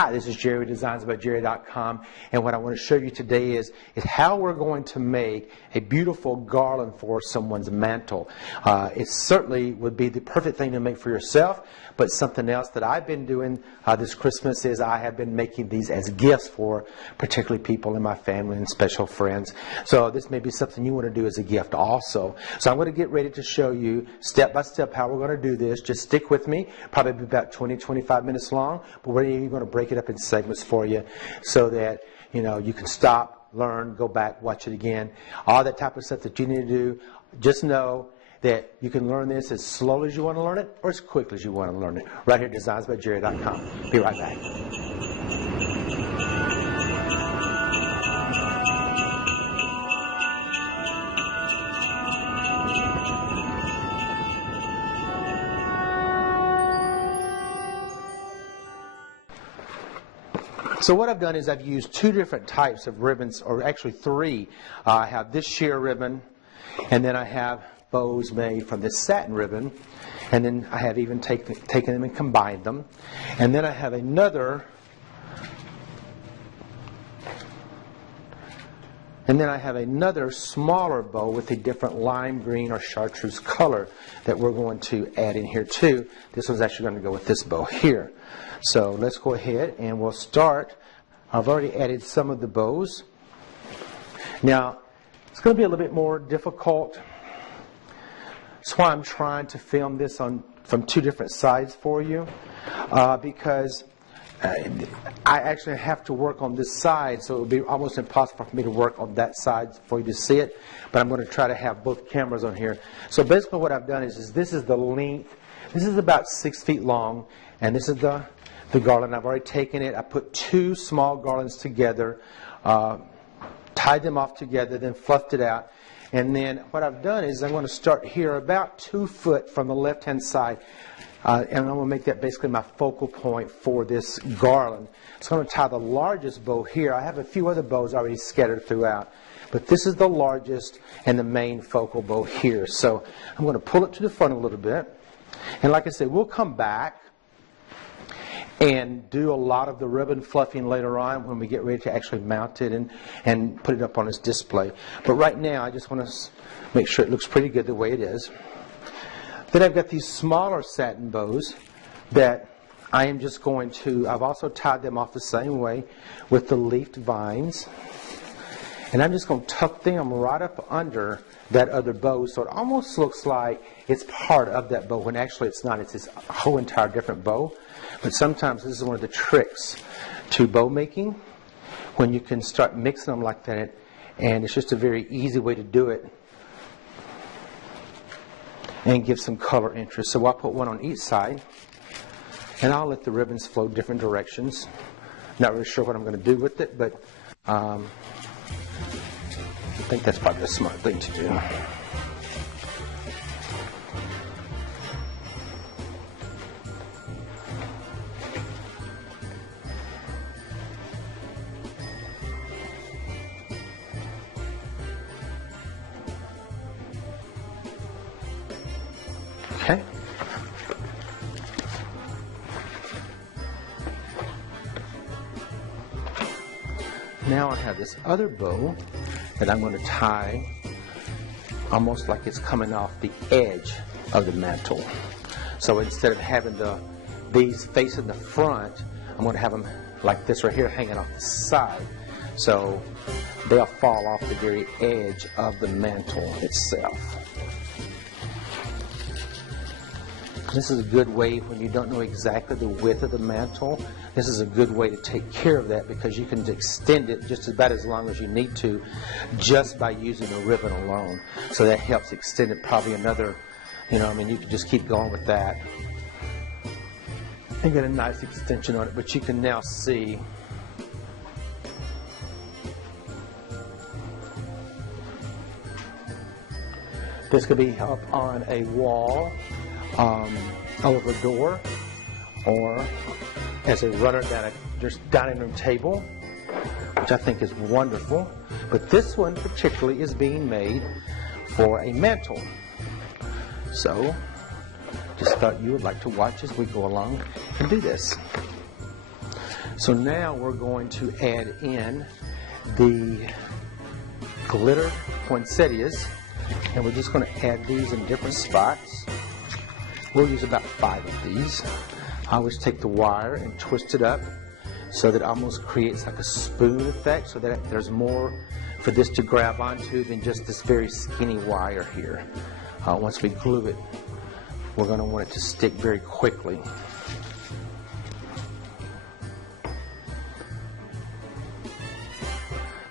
Hi, this is Jerry with designsbyjerry.com, and what I want to show you today is how we're going to make a beautiful garland for someone's mantle. It certainly would be the perfect thing to make for yourself, but something else that I've been doing this Christmas is I have been making these as gifts for particularly people in my family and special friends. So this may be something you want to do as a gift also. So I'm going to get ready to show you step by step how we're going to do this. Just stick with me. Probably be about 20-25 minutes long, but we're even going to break it up in segments for you so that you can stop, learn, go back, watch it again. All that type of stuff that you need to do. Just know that you can learn this as slowly as you want to learn it or as quickly as you want to learn it. Right here at designsbyjerry.com. Be right back. So what I've done is I've used two different types of ribbons, or actually three. I have this sheer ribbon, and then I have bows made from this satin ribbon, and then I have even taken them and combined them. And then I have another, smaller bow with a different lime green or chartreuse color that we're going to add in here too. This one's actually going to go with this bow here. So let's go ahead and we'll start. I've already added some of the bows. Now, it's going to be a little bit more difficult. That's why I'm trying to film this from two different sides for you, because I actually have to work on this side, so it would be almost impossible for me to work on that side for you to see it. But I'm going to try to have both cameras on here. So basically what I've done is this is the length. This is about 6 feet long, and this is the garland. I've already taken it. I put two small garlands together, tied them off together, then fluffed it out. And then what I've done is I'm going to start here about 2 foot from the left-hand side. And I'm going to make that basically my focal point for this garland. So I'm going to tie the largest bow here. I have a few other bows already scattered throughout. But this is the largest and the main focal bow here. So I'm going to pull it to the front a little bit. And like I said, we'll come back and do a lot of the ribbon fluffing later on when we get ready to actually mount it and put it up on its display. But right now I just want to make sure it looks pretty good the way it is. Then I've got these smaller satin bows that I am just going to, I've also tied them off the same way with the leafed vines. And I'm just going to tuck them right up under that other bow so it almost looks like it's part of that bow when actually it's not. It's this whole entire different bow. But sometimes this is one of the tricks to bow making when you can start mixing them like that, and it's just a very easy way to do it and give some color interest. So I'll put one on each side and I'll let the ribbons flow different directions. Not really sure what I'm going to do with it, but I think that's probably a smart thing to do. Okay. Now I have this other bow that I'm going to tie almost like it's coming off the edge of the mantle. So instead of having these facing the front, I'm going to have them like this right here hanging off the side. So they'll fall off the very edge of the mantle itself. This is a good way when you don't know exactly the width of the mantle. This is a good way to take care of that because you can extend it just about as long as you need to just by using a ribbon alone. So that helps extend it probably another, you can just keep going with that and get a nice extension on it. But you can now see this could be up on a wall, over a door, or as a runner down a just dining room table, which I think is wonderful. But this one particularly is being made for a mantle. So just thought you would like to watch as we go along and do this. So now we're going to add in the glitter poinsettias, and we're just going to add these in different spots. We'll use about 5 of these. I always take the wire and twist it up so that it almost creates like a spoon effect, so that there's more for this to grab onto than just this very skinny wire here. Once we glue it, we're going to want it to stick very quickly.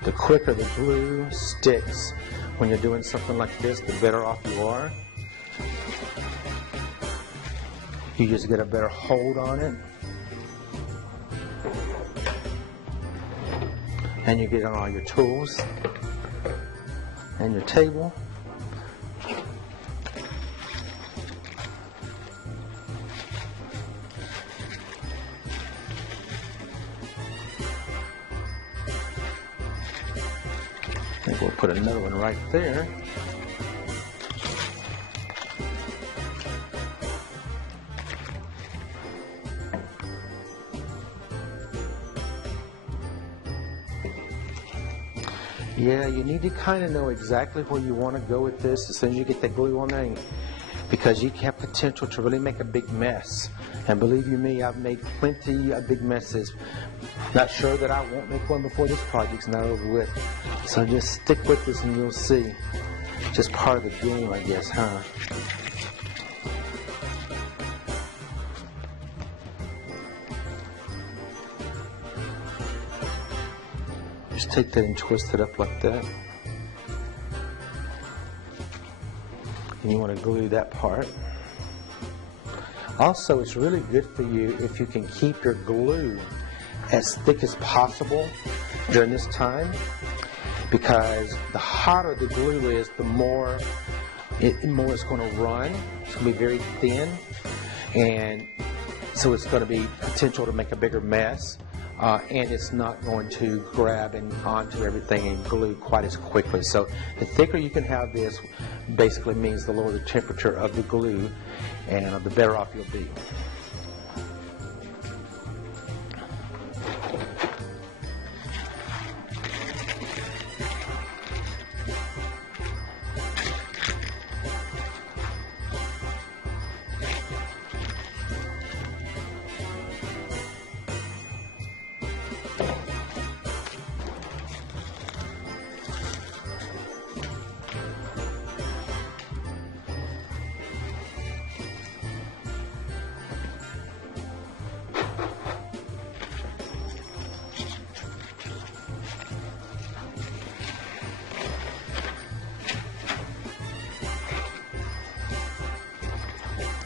The quicker the glue sticks when you're doing something like this, the better off you are. You just get a better hold on it. And you get it on all your tools and your table. I think we'll put another one right there. Yeah, you need to kind of know exactly where you want to go with this as soon as you get that glue on there, because you have potential to really make a big mess. And believe you me, I've made plenty of big messes. Not sure that I won't make one before this project's not over with. So just stick with this and you'll see. Just part of the game, I guess, huh? Just take that and twist it up like that. And you want to glue that part. Also, it's really good for you if you can keep your glue as thick as possible during this time, because the hotter the glue is, the more it's going to run. It's going to be very thin, and so it's going to be potential to make a bigger mess. And it's not going to grab and onto everything and glue quite as quickly. So the thicker you can have this basically means the lower the temperature of the glue and the better off you'll be.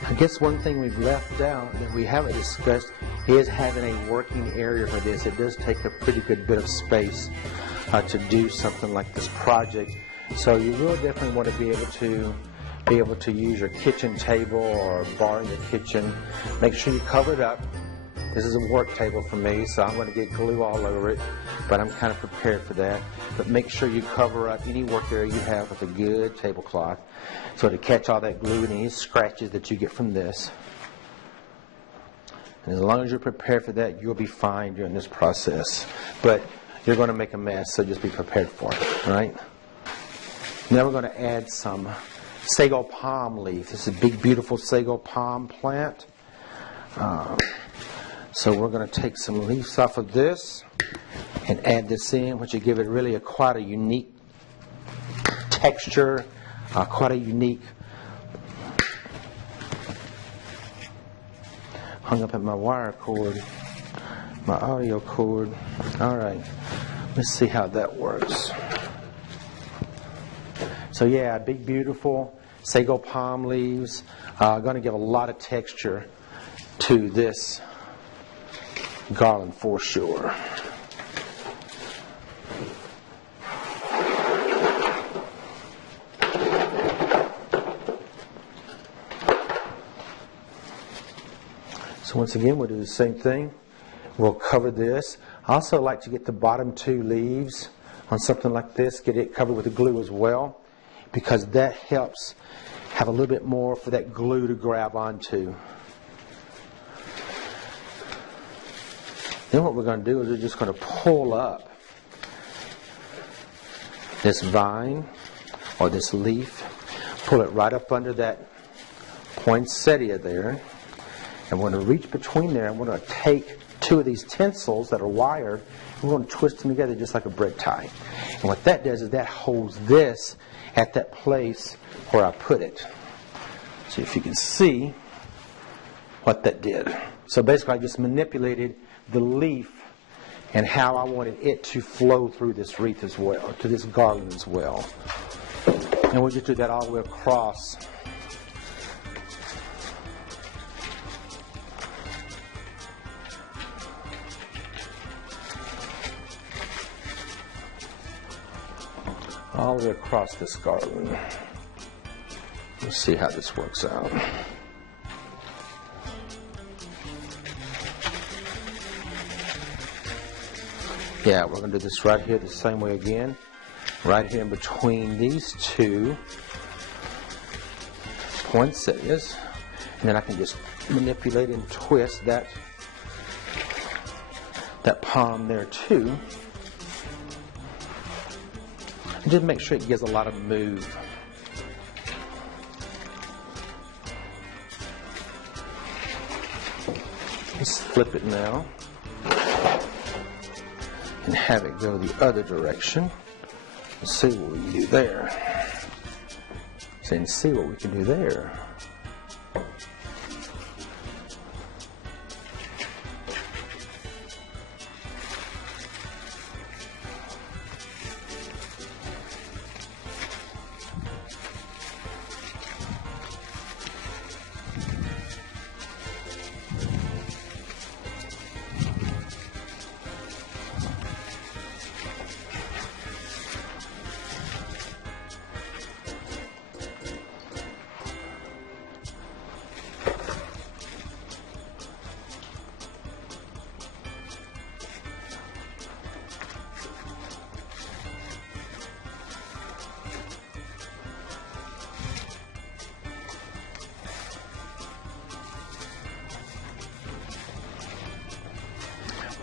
I guess one thing we've left out that we haven't discussed is having a working area for this. It does take a pretty good bit of space to do something like this project. So you will definitely want to be able to use your kitchen table or bar in your kitchen. Make sure you cover it up. This is a work table for me, so I'm going to get glue all over it, but I'm kind of prepared for that. But make sure you cover up any work area you have with a good tablecloth so to catch all that glue and any scratches that you get from this. And as long as you're prepared for that, you'll be fine during this process. But you're going to make a mess, so just be prepared for it, all right? Now we're going to add some sago palm leaf. This is a big, beautiful sago palm plant. So we're going to take some leaves off of this and add this in, which will give it really quite a unique texture, quite a unique. Hung up at my wire cord, my audio cord. All right, let's see how that works. So yeah, big, beautiful sago palm leaves. Going to give a lot of texture to this garland for sure. So once again, we'll do the same thing. We'll cover this. I also like to get the bottom two leaves on something like this, get it covered with the glue as well, because that helps have a little bit more for that glue to grab onto. Then what we're going to do is we're just going to pull up this vine or this leaf, pull it right up under that poinsettia there, and we're going to reach between there, and we're going to take two of these tinsels that are wired, and we're going to twist them together just like a bread tie. And what that does is that holds this at that place where I put it. So if you can see what that did. So basically I just manipulated the leaf and how I wanted it to flow through this wreath as well, to this garland as well. And we'll just do that all the way across. All the way across this garland. Let's see how this works out. Yeah, we're going to do this right here the same way again. Right here in between these two poinsettias. And then I can just manipulate and twist that palm there too. And just make sure it gives a lot of move. Let's flip it now and have it go the other direction. Let's see what we can do there. See what we can do there.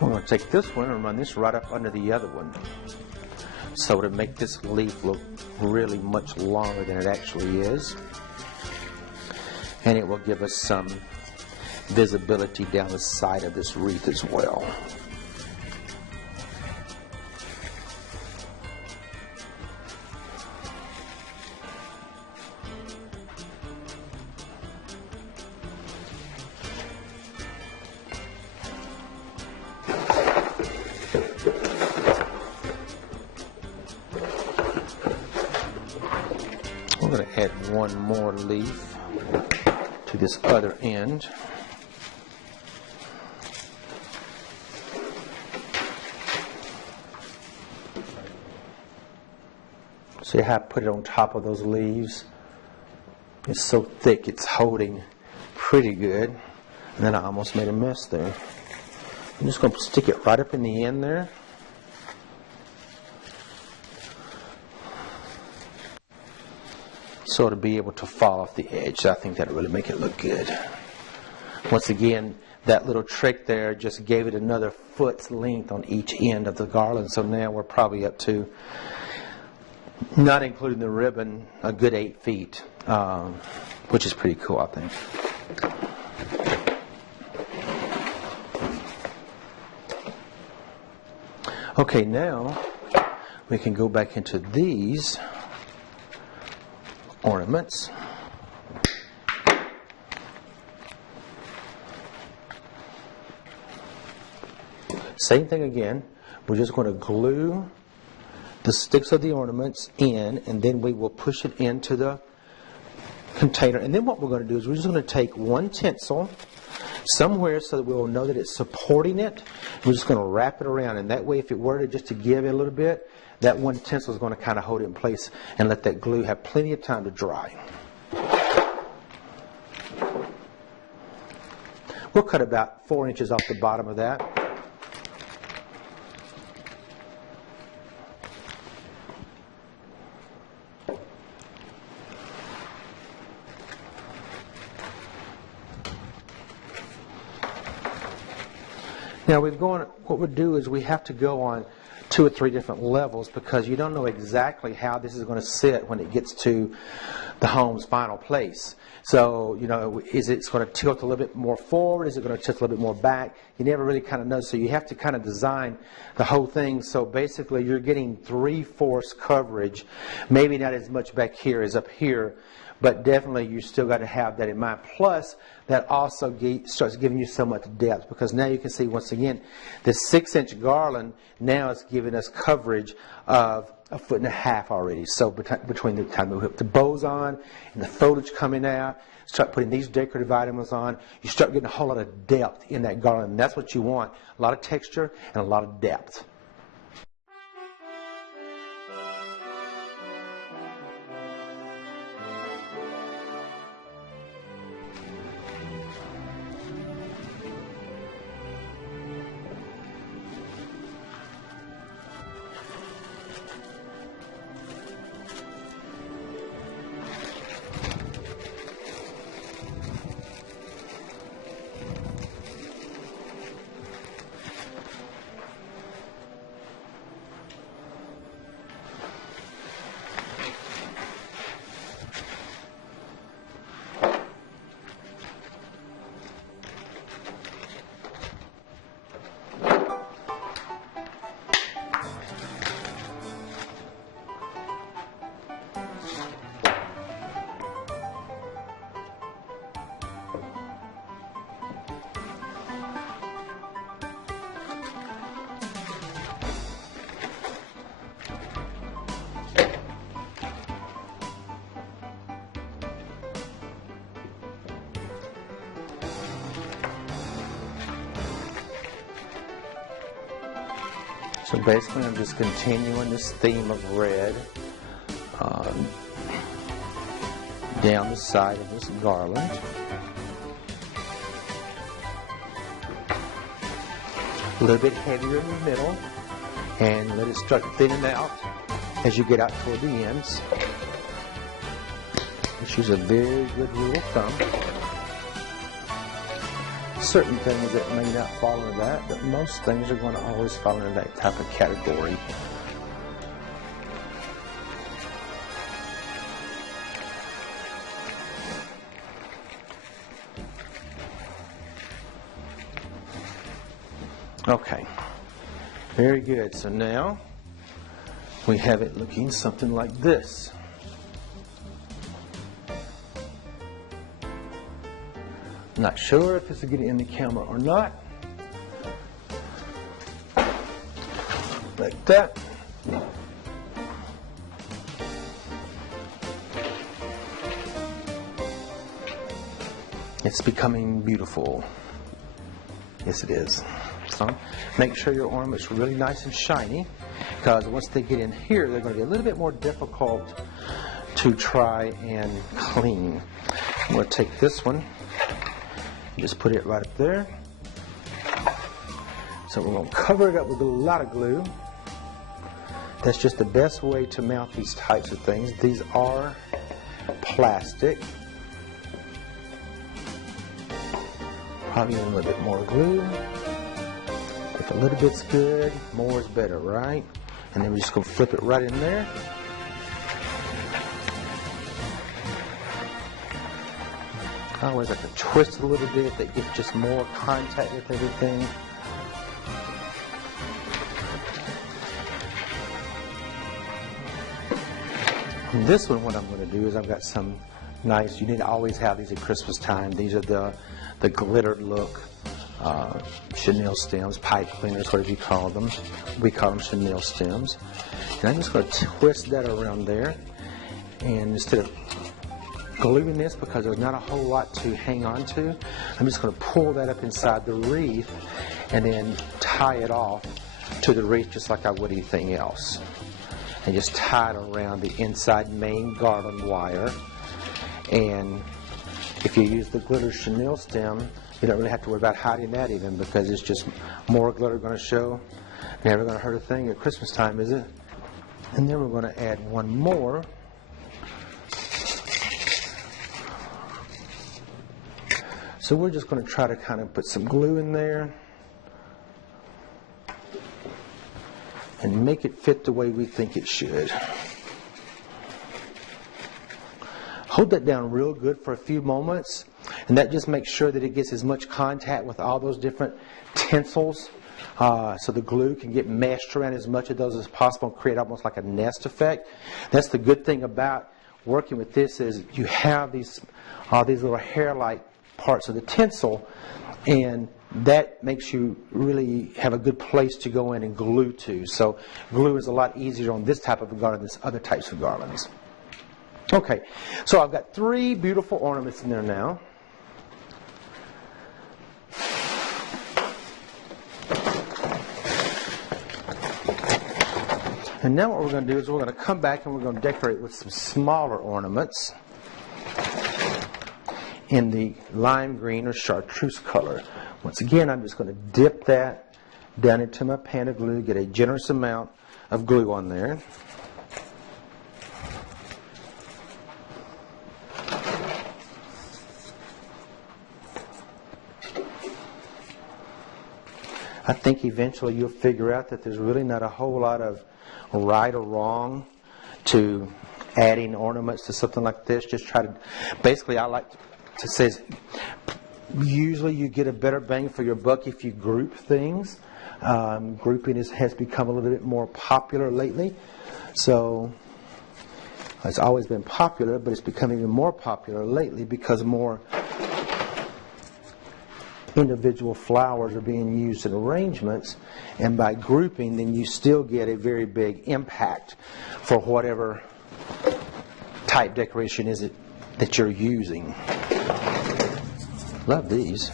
I'm going to take this one and run this right up under the other one, so to make this leaf look really much longer than it actually is, and it will give us some visibility down the side of this wreath as well. I'm going to add one more leaf to this other end. See how I put it on top of those leaves? It's so thick, it's holding pretty good. And then I almost made a mess there. I'm just going to stick it right up in the end there. So to be able to fall off the edge. I think that'll really make it look good. Once again, that little trick there just gave it another foot's length on each end of the garland. So now we're probably up to, not including the ribbon, a good 8 feet, which is pretty cool, I think. Okay, now we can go back into these ornaments. Same thing again. We're just going to glue the sticks of the ornaments in, and then we will push it into the container. And then what we're going to do is we're just going to take one tinsel somewhere so that we'll know that it's supporting it. We're just going to wrap it around, and that way if it were to just to give it a little bit, that one tinsel is going to kind of hold it in place and let that glue have plenty of time to dry. We'll cut about 4 inches off the bottom of that. Now what we'll do is we have to go on 2 or 3 different levels because you don't know exactly how this is going to sit when it gets to the home's final place. So, is it going to tilt a little bit more forward? Is it going to tilt a little bit more back? You never really kind of know. So you have to kind of design the whole thing. So basically you're getting 3/4 coverage. Maybe not as much back here as up here, but definitely you still got to have that in mind. Plus, that also starts giving you so much depth because now you can see once again, this 6-inch garland now is giving us coverage of 1.5 foot already. So between the time we put the bows on and the foliage coming out, start putting these decorative items on, you start getting a whole lot of depth in that garland. And that's what you want, a lot of texture and a lot of depth. So basically I'm just continuing this theme of red down the side of this garland. A little bit heavier in the middle and let it start thinning out as you get out toward the ends. This is a very good rule of thumb. Certain things that may not fall into that, but most things are going to always fall into that type of category. Okay, very good. So now we have it looking something like this. Not sure if this is getting in the camera or not. Like that. It's becoming beautiful. Yes, it is. So make sure your ornament's really nice and shiny, because once they get in here, they're going to be a little bit more difficult to try and clean. I'm going to take this one. Just put it right up there. So we're going to cover it up with a lot of glue. That's just the best way to mount these types of things. These are plastic. Probably a little bit more glue. If a little bit's good, more is better, right? And then we're just going to flip it right in there. I always like to twist it a little bit that gets just more contact with everything. And this one, what I'm going to do is I've got some nice, you need to always have these at Christmas time. These are the glittered look chenille stems, pipe cleaners, whatever you call them. We call them chenille stems. And I'm just going to twist that around there. And instead of gluing this, because there's not a whole lot to hang on to, I'm just going to pull that up inside the wreath and then tie it off to the wreath just like I would anything else. And just tie it around the inside main garland wire. And if you use the glitter chenille stem, you don't really have to worry about hiding that even, because it's just more glitter going to show. Never going to hurt a thing at Christmas time, is it? And then we're going to add one more. So we're just going to try to kind of put some glue in there and make it fit the way we think it should. Hold that down real good for a few moments, and that just makes sure that it gets as much contact with all those different tinsels, so the glue can get meshed around as much of those as possible and create almost like a nest effect. That's the good thing about working with this, is you have these little hair-like parts of the tinsel, and that makes you really have a good place to go in and glue to. So glue is a lot easier on this type of a garland than other types of garlands. Okay, so I've got 3 beautiful ornaments in there now. And now what we're going to do is we're going to come back and we're going to decorate with some smaller ornaments in the lime green or chartreuse color. Once again, I'm just going to dip that down into my pan of glue, get a generous amount of glue on there. I think eventually you'll figure out that there's really not a whole lot of right or wrong to adding ornaments to something like this. Just try to, basically I like to say, usually you get a better bang for your buck if you group things. Grouping has become a little bit more popular lately. So it's always been popular, but it's become even more popular lately because more individual flowers are being used in arrangements, and by grouping then you still get a very big impact for whatever type decoration is it that you're using. Love these.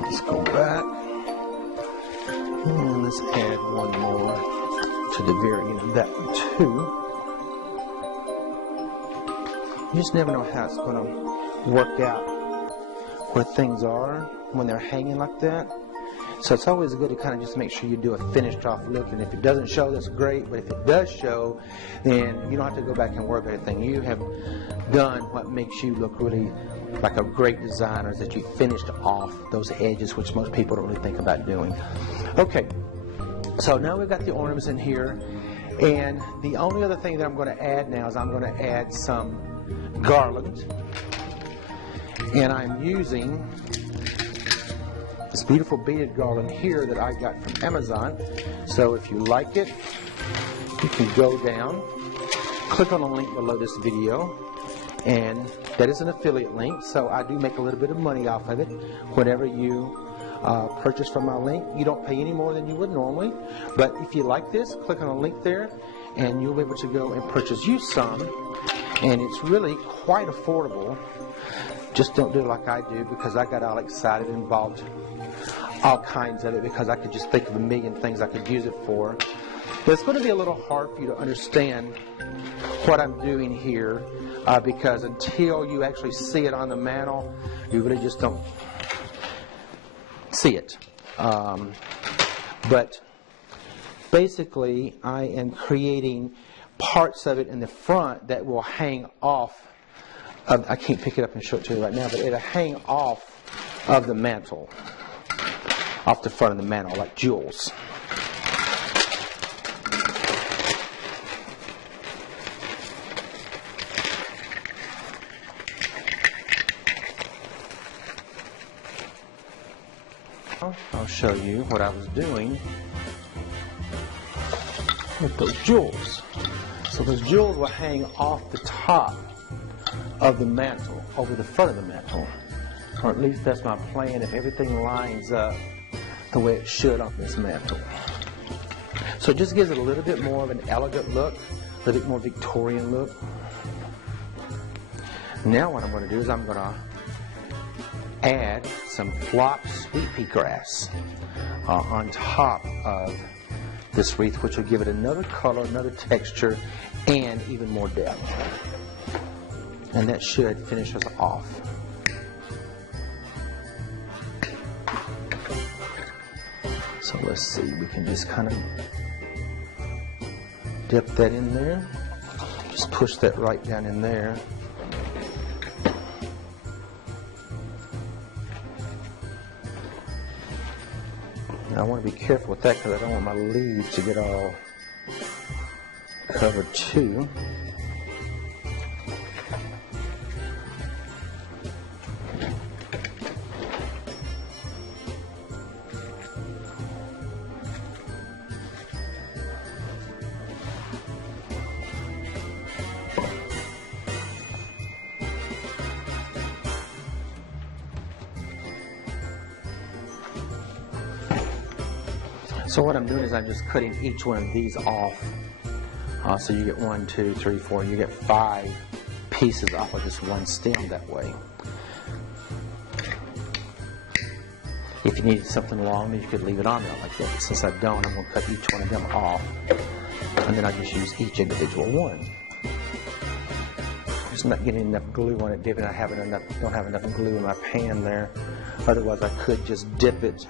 Let's go back, and let's add one more to the very end of that one too. You just never know how it's going to work out where things are when they're hanging like that. So it's always good to kind of just make sure you do a finished off look, and if it doesn't show, that's great, but if it does show, then you don't have to go back and work on anything. You have done what makes you look really like a great designer, is that you finished off those edges, which most people don't really think about doing. Okay, so now we've got the ornaments in here, and the only other thing that I'm going to add now is I'm going to add some garland, and I'm using this beautiful beaded garland here that I got from Amazon. So if you like it, you can go down, click on the link below this video, and that is an affiliate link, so I do make a little bit of money off of it. Whenever you purchase from my link, you don't pay any more than you would normally, but if you like this, click on the link there and you'll be able to go and purchase you some, and it's really quite affordable. Just don't do it like I do, because I got all excited and bought all kinds of it because I could just think of a million things I could use it for. But it's going to be a little hard for you to understand what I'm doing here, because until you actually see it on the mantle, you really just don't see it. But basically, I am creating parts of it in the front that will hang off of, I can't pick it up and show it to you right now, but it'll hang off of the mantle. off the front of the mantle, like jewels. I'll show you what I was doing with those jewels. So those jewels will hang off the top of the mantle, over the front of the mantle. Or at least that's my plan if everything lines up the way it should on this mantle. So it just gives it a little bit more of an elegant look, a little bit more Victorian look. Now what I'm going to do is I'm going to add some flopped sweet pea grass on top of this wreath, which will give it another color, another texture, and even more depth. And that should finish us off. So let's see, we can just kind of dip that in there. Just push that right down in there. Now I want to be careful with that because I don't want my leaves to get all covered too. So what I'm doing is I'm just cutting each one of these off. So you get 1, 2, 3, 4, you get 5 pieces off of this one stem that way. If you needed something long, you could leave it on there like that. But since I don't, I'm going to cut each one of them off. And then I just use each individual one. Just not getting enough glue on it, David. I don't have enough glue in my pan there. Otherwise I could just dip it.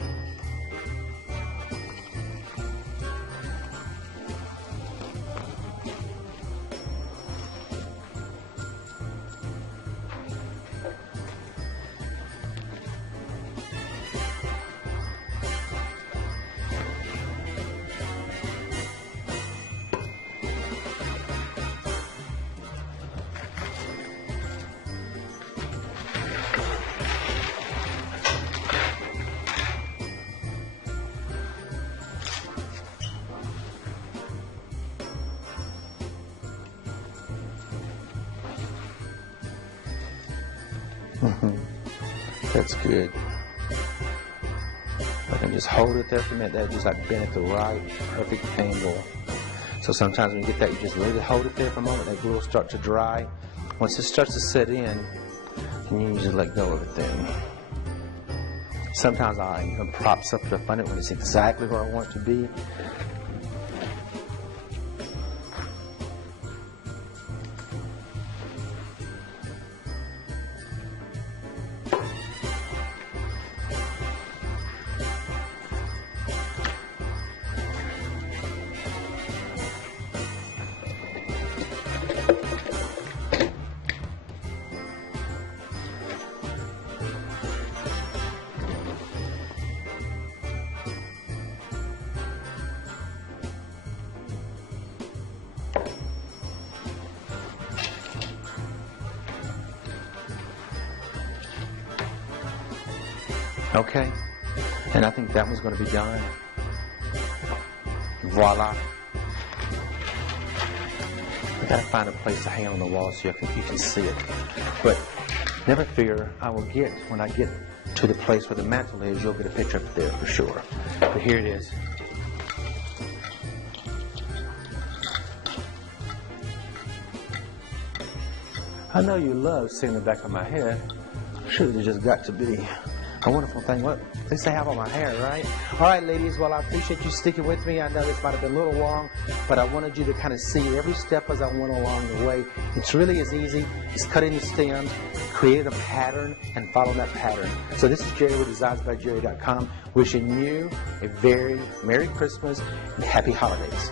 That's good. I can just hold it there for a minute. That just like bend at the right, perfect angle. So sometimes when you get that, you just let it hold it there for a moment. That glue will start to dry. Once it starts to set in, then you just let go of it then. Sometimes I even props up to find it when it's exactly where I want it to be. Okay, and I think that one's going to be done. Voila. I gotta find a place to hang on the wall so you can see it. But never fear, when I get to the place where the mantle is, you'll get a picture up there for sure. But here it is. I know you love seeing the back of my head. Should have just got to be a wonderful thing. Well, at least I have on my hair, right? All right, ladies, well, I appreciate you sticking with me. I know this might have been a little long, but I wanted you to kind of see every step as I went along the way. It's really as easy as cutting the stems, create a pattern, and follow that pattern. So this is Jerry with DesignsByJerry.com, wishing you a very Merry Christmas and Happy Holidays.